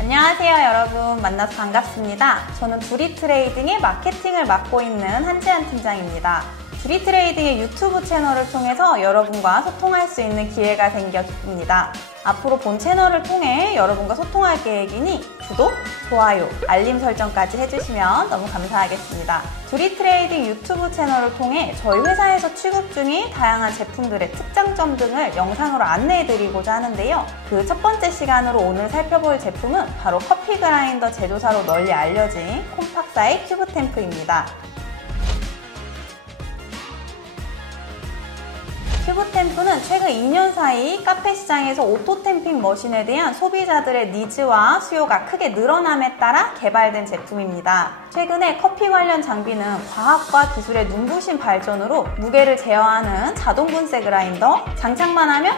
안녕하세요 여러분, 만나서 반갑습니다. 저는 두리트레이딩의 마케팅을 맡고 있는 한지연 팀장입니다. 두리트레이딩의 유튜브 채널을 통해서 여러분과 소통할 수 있는 기회가 생겨 기쁩니다. 앞으로 본 채널을 통해 여러분과 소통할 계획이니 구독, 좋아요, 알림 설정까지 해주시면 너무 감사하겠습니다. 두리트레이딩 유튜브 채널을 통해 저희 회사에서 취급 중인 다양한 제품들의 특장점 등을 영상으로 안내해드리고자 하는데요. 그 첫 번째 시간으로 오늘 살펴볼 제품은 바로 커피 그라인더 제조사로 널리 알려진 콤팍사의 큐브템프입니다. 큐브템프는 최근 2년 사이 카페 시장에서 오토템핑 머신에 대한 소비자들의 니즈와 수요가 크게 늘어남에 따라 개발된 제품입니다. 최근에 커피 관련 장비는 과학과 기술의 눈부신 발전으로 무게를 제어하는 자동 분쇄 그라인더, 장착만 하면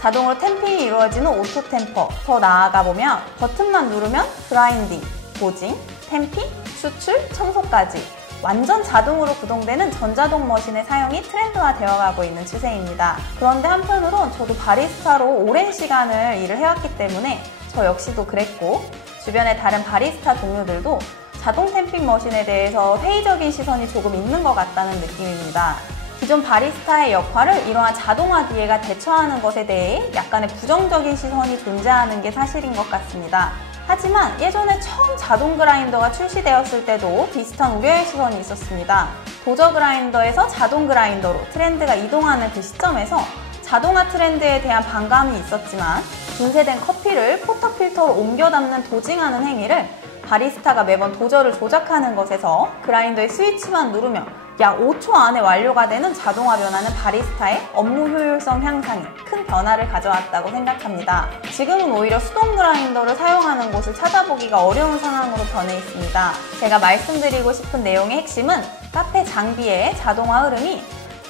자동으로 템핑이 이루어지는 오토템퍼, 더 나아가 보면 버튼만 누르면 그라인딩, 도징, 템핑, 추출, 청소까지 완전 자동으로 구동되는 전자동 머신의 사용이 트렌드화 되어가고 있는 추세입니다. 그런데 한편으론 저도 바리스타로 오랜 시간을 일을 해왔기 때문에 저 역시도 그랬고, 주변의 다른 바리스타 동료들도 자동 템핑 머신에 대해서 회의적인 시선이 조금 있는 것 같다는 느낌입니다. 기존 바리스타의 역할을 이러한 자동화 기계가 대처하는 것에 대해 약간의 부정적인 시선이 존재하는 게 사실인 것 같습니다. 하지만 예전에 처음 자동 그라인더가 출시되었을 때도 비슷한 우려의 시선이 있었습니다. 도저 그라인더에서 자동 그라인더로 트렌드가 이동하는 그 시점에서 자동화 트렌드에 대한 반감이 있었지만, 분쇄된 커피를 포터필터로 옮겨 담는 도징하는 행위를 바리스타가 매번 도저를 조작하는 것에서 그라인더의 스위치만 누르면 약 5초 안에 완료가 되는 자동화 변화는 바리스타의 업무 효율성 향상에 큰 변화를 가져왔다고 생각합니다. 지금은 오히려 수동 그라인더를 사용하는 곳을 찾아보기가 어려운 상황으로 변해 있습니다. 제가 말씀드리고 싶은 내용의 핵심은 카페 장비의 자동화 흐름이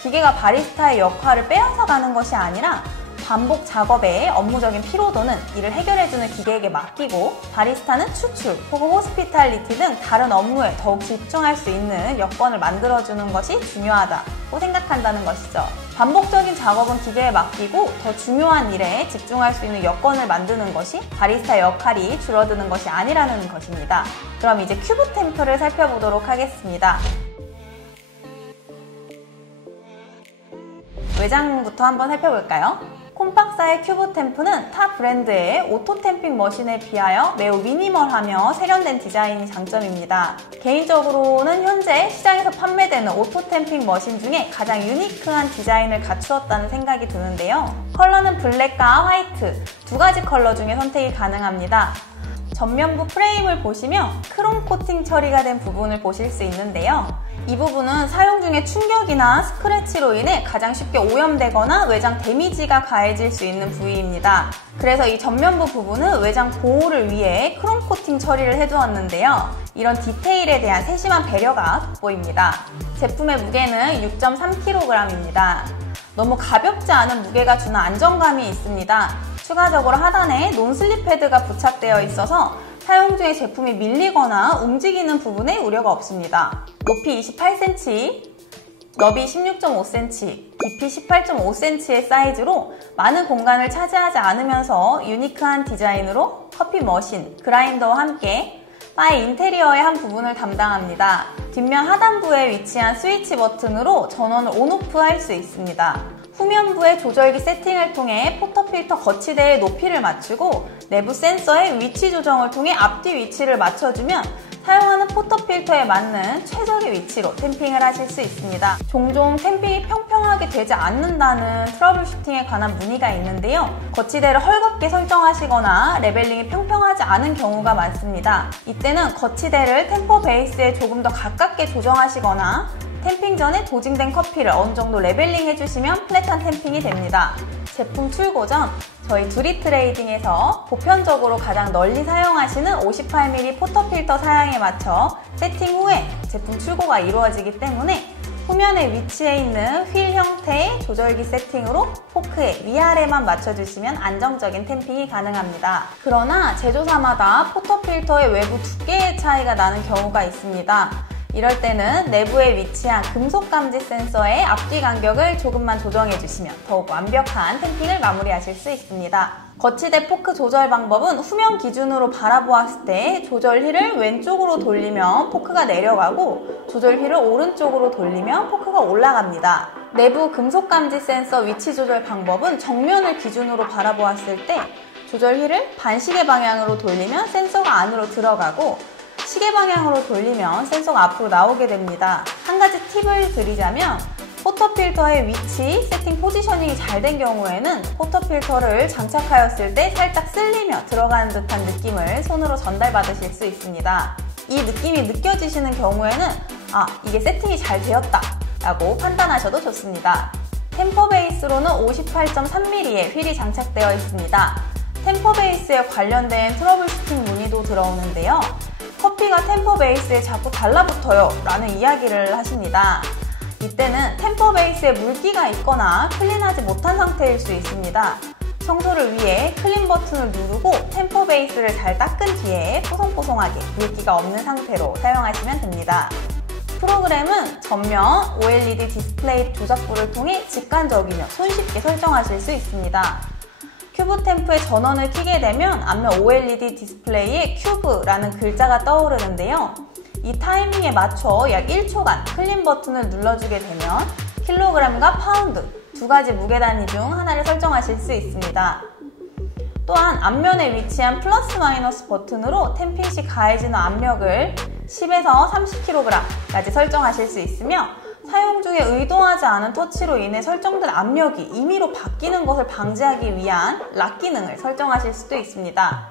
기계가 바리스타의 역할을 빼앗아가는 것이 아니라 반복 작업의 업무적인 피로도는 이를 해결해주는 기계에게 맡기고, 바리스타는 추출 혹은 호스피탈리티 등 다른 업무에 더욱 집중할 수 있는 여건을 만들어주는 것이 중요하다고 생각한다는 것이죠. 반복적인 작업은 기계에 맡기고 더 중요한 일에 집중할 수 있는 여건을 만드는 것이 바리스타의 역할이 줄어드는 것이 아니라는 것입니다. 그럼 이제 큐브템프를 살펴보도록 하겠습니다. 외장부터 한번 살펴볼까요? 콤팍사의 큐브템프는 타 브랜드의 오토템핑 머신에 비하여 매우 미니멀하며 세련된 디자인이 장점입니다. 개인적으로는 현재 시장에서 판매되는 오토템핑 머신 중에 가장 유니크한 디자인을 갖추었다는 생각이 드는데요. 컬러는 블랙과 화이트 두 가지 컬러 중에 선택이 가능합니다. 전면부 프레임을 보시면 크롬 코팅 처리가 된 부분을 보실 수 있는데요. 이 부분은 사용 중에 충격이나 스크래치로 인해 가장 쉽게 오염되거나 외장 데미지가 가해질 수 있는 부위입니다. 그래서 이 전면부 부분은 외장 보호를 위해 크롬 코팅 처리를 해두었는데요. 이런 디테일에 대한 세심한 배려가 돋보입니다. 제품의 무게는 6.3kg입니다. 너무 가볍지 않은 무게가 주는 안정감이 있습니다. 추가적으로 하단에 논슬립 패드가 부착되어 있어서 사용 중에 제품이 밀리거나 움직이는 부분에 우려가 없습니다. 높이 28cm, 너비 16.5cm, 깊이 18.5cm의 사이즈로 많은 공간을 차지하지 않으면서 유니크한 디자인으로 커피 머신, 그라인더와 함께 바의 인테리어의 한 부분을 담당합니다. 뒷면 하단부에 위치한 스위치 버튼으로 전원을 온오프 할 수 있습니다. 후면부의 조절기 세팅을 통해 포터필터 거치대의 높이를 맞추고, 내부 센서의 위치 조정을 통해 앞뒤 위치를 맞춰주면 사용하는 포터필터에 맞는 최적의 위치로 템핑을 하실 수 있습니다. 종종 템핑이 평평하게 되지 않는다는 트러블 슈팅에 관한 문의가 있는데요. 거치대를 헐겁게 설정하시거나 레벨링이 평평하지 않은 경우가 많습니다. 이때는 거치대를 템퍼 베이스에 조금 더 가깝게 조정하시거나 템핑 전에 도징된 커피를 어느 정도 레벨링 해주시면 플랫한 템핑이 됩니다. 제품 출고 전 저희 두리트레이딩에서 보편적으로 가장 널리 사용하시는 58mm 포터필터 사양에 맞춰 세팅 후에 제품 출고가 이루어지기 때문에 후면에 위치해 있는 휠 형태의 조절기 세팅으로 포크의 위아래만 맞춰주시면 안정적인 탬핑이 가능합니다. 그러나 제조사마다 포터 필터의 외부 두께의 차이가 나는 경우가 있습니다. 이럴 때는 내부에 위치한 금속 감지 센서의 앞뒤 간격을 조금만 조정해 주시면 더욱 완벽한 탬핑을 마무리하실 수 있습니다. 거치대 포크 조절 방법은 후면 기준으로 바라보았을 때 조절 휠을 왼쪽으로 돌리면 포크가 내려가고 조절 휠을 오른쪽으로 돌리면 포크가 올라갑니다. 내부 금속 감지 센서 위치 조절 방법은 정면을 기준으로 바라보았을 때 조절 휠을 반시계 방향으로 돌리면 센서가 안으로 들어가고 시계 방향으로 돌리면 센서가 앞으로 나오게 됩니다. 한 가지 팁을 드리자면 포터 필터의 위치, 세팅 포지셔닝이 잘 된 경우에는 포터 필터를 장착하였을 때 살짝 쓸리며 들어가는 듯한 느낌을 손으로 전달받으실 수 있습니다. 이 느낌이 느껴지시는 경우에는 이게 세팅이 잘 되었다 라고 판단하셔도 좋습니다. 템퍼 베이스로는 58.3mm의 휠이 장착되어 있습니다. 템퍼 베이스에 관련된 트러블 슈팅 문의도 들어오는데요. 커피가 템퍼 베이스에 자꾸 달라붙어요 라는 이야기를 하십니다. 이때는 템퍼 베이스에 물기가 있거나 클린하지 못한 상태일 수 있습니다. 청소를 위해 클린 버튼을 누르고 템퍼 베이스를 잘 닦은 뒤에 뽀송뽀송하게 물기가 없는 상태로 사용하시면 됩니다. 프로그램은 전면 OLED 디스플레이 조작부를 통해 직관적이며 손쉽게 설정하실 수 있습니다. 큐브 템프의 전원을 켜게 되면 앞면 OLED 디스플레이에 큐브라는 글자가 떠오르는데요. 이 타이밍에 맞춰 약 1초간 클린 버튼을 눌러주게 되면 킬로그램과 파운드 두 가지 무게 단위 중 하나를 설정하실 수 있습니다. 또한 앞면에 위치한 플러스 마이너스 버튼으로 템핑 시 가해지는 압력을 10에서 30kg까지 설정하실 수 있으며 사용 중에 의도하지 않은 터치로 인해 설정된 압력이 임의로 바뀌는 것을 방지하기 위한 락 기능을 설정하실 수도 있습니다.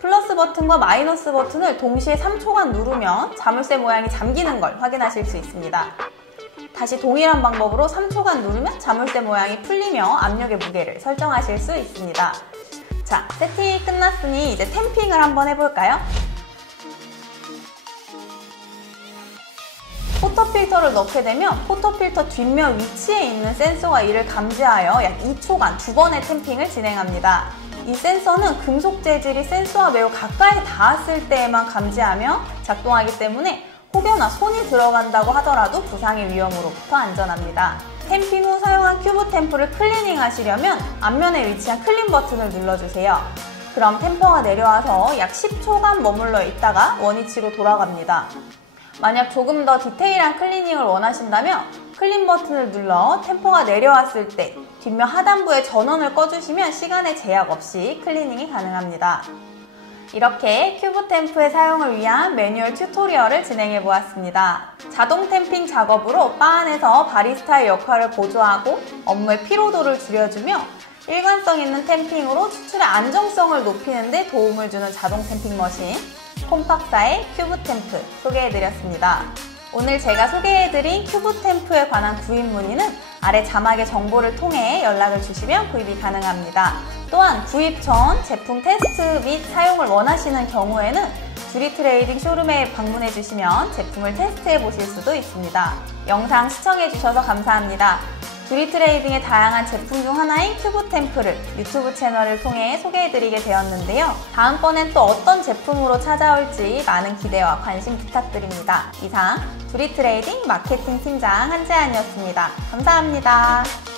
플러스 버튼과 마이너스 버튼을 동시에 3초간 누르면 자물쇠 모양이 잠기는 걸 확인하실 수 있습니다. 다시 동일한 방법으로 3초간 누르면 자물쇠 모양이 풀리며 압력의 무게를 설정하실 수 있습니다. 자, 세팅이 끝났으니 이제 탬핑을 한번 해볼까요? 포터 필터를 넣게 되면 포터 필터 뒷면 위치에 있는 센서가 이를 감지하여 약 2초간 2번의 탬핑을 진행합니다. 이 센서는 금속 재질이 센서와 매우 가까이 닿았을 때에만 감지하며 작동하기 때문에 혹여나 손이 들어간다고 하더라도 부상의 위험으로부터 안전합니다. 탬핑 후 사용한 큐브 템프를 클리닝 하시려면 앞면에 위치한 클린 버튼을 눌러주세요. 그럼 템퍼가 내려와서 약 10초간 머물러 있다가 원위치로 돌아갑니다. 만약 조금 더 디테일한 클리닝을 원하신다면 클린 버튼을 눌러 템퍼가 내려왔을 때 뒷면 하단부에 전원을 꺼주시면 시간에 제약 없이 클리닝이 가능합니다. 이렇게 큐브 템프의 사용을 위한 매뉴얼 튜토리얼을 진행해 보았습니다. 자동 탬핑 작업으로 바 안에서 바리스타의 역할을 보조하고 업무의 피로도를 줄여주며 일관성 있는 탬핑으로 추출의 안정성을 높이는 데 도움을 주는 자동 탬핑 머신 콤팍사의 큐브 템프 소개해드렸습니다. 오늘 제가 소개해드린 큐브 템프에 관한 구입 문의는 아래 자막의 정보를 통해 연락을 주시면 구입이 가능합니다. 또한 구입 전 제품 테스트 및 사용을 원하시는 경우에는 듀리트레이딩 쇼룸에 방문해 주시면 제품을 테스트해 보실 수도 있습니다. 영상 시청해 주셔서 감사합니다. 듀리트레이딩의 다양한 제품 중 하나인 큐브 템프를 유튜브 채널을 통해 소개해드리게 되었는데요. 다음번엔 또 어떤 제품으로 찾아올지 많은 기대와 관심 부탁드립니다. 이상 듀리트레이딩 마케팅 팀장 한재안이었습니다. 감사합니다.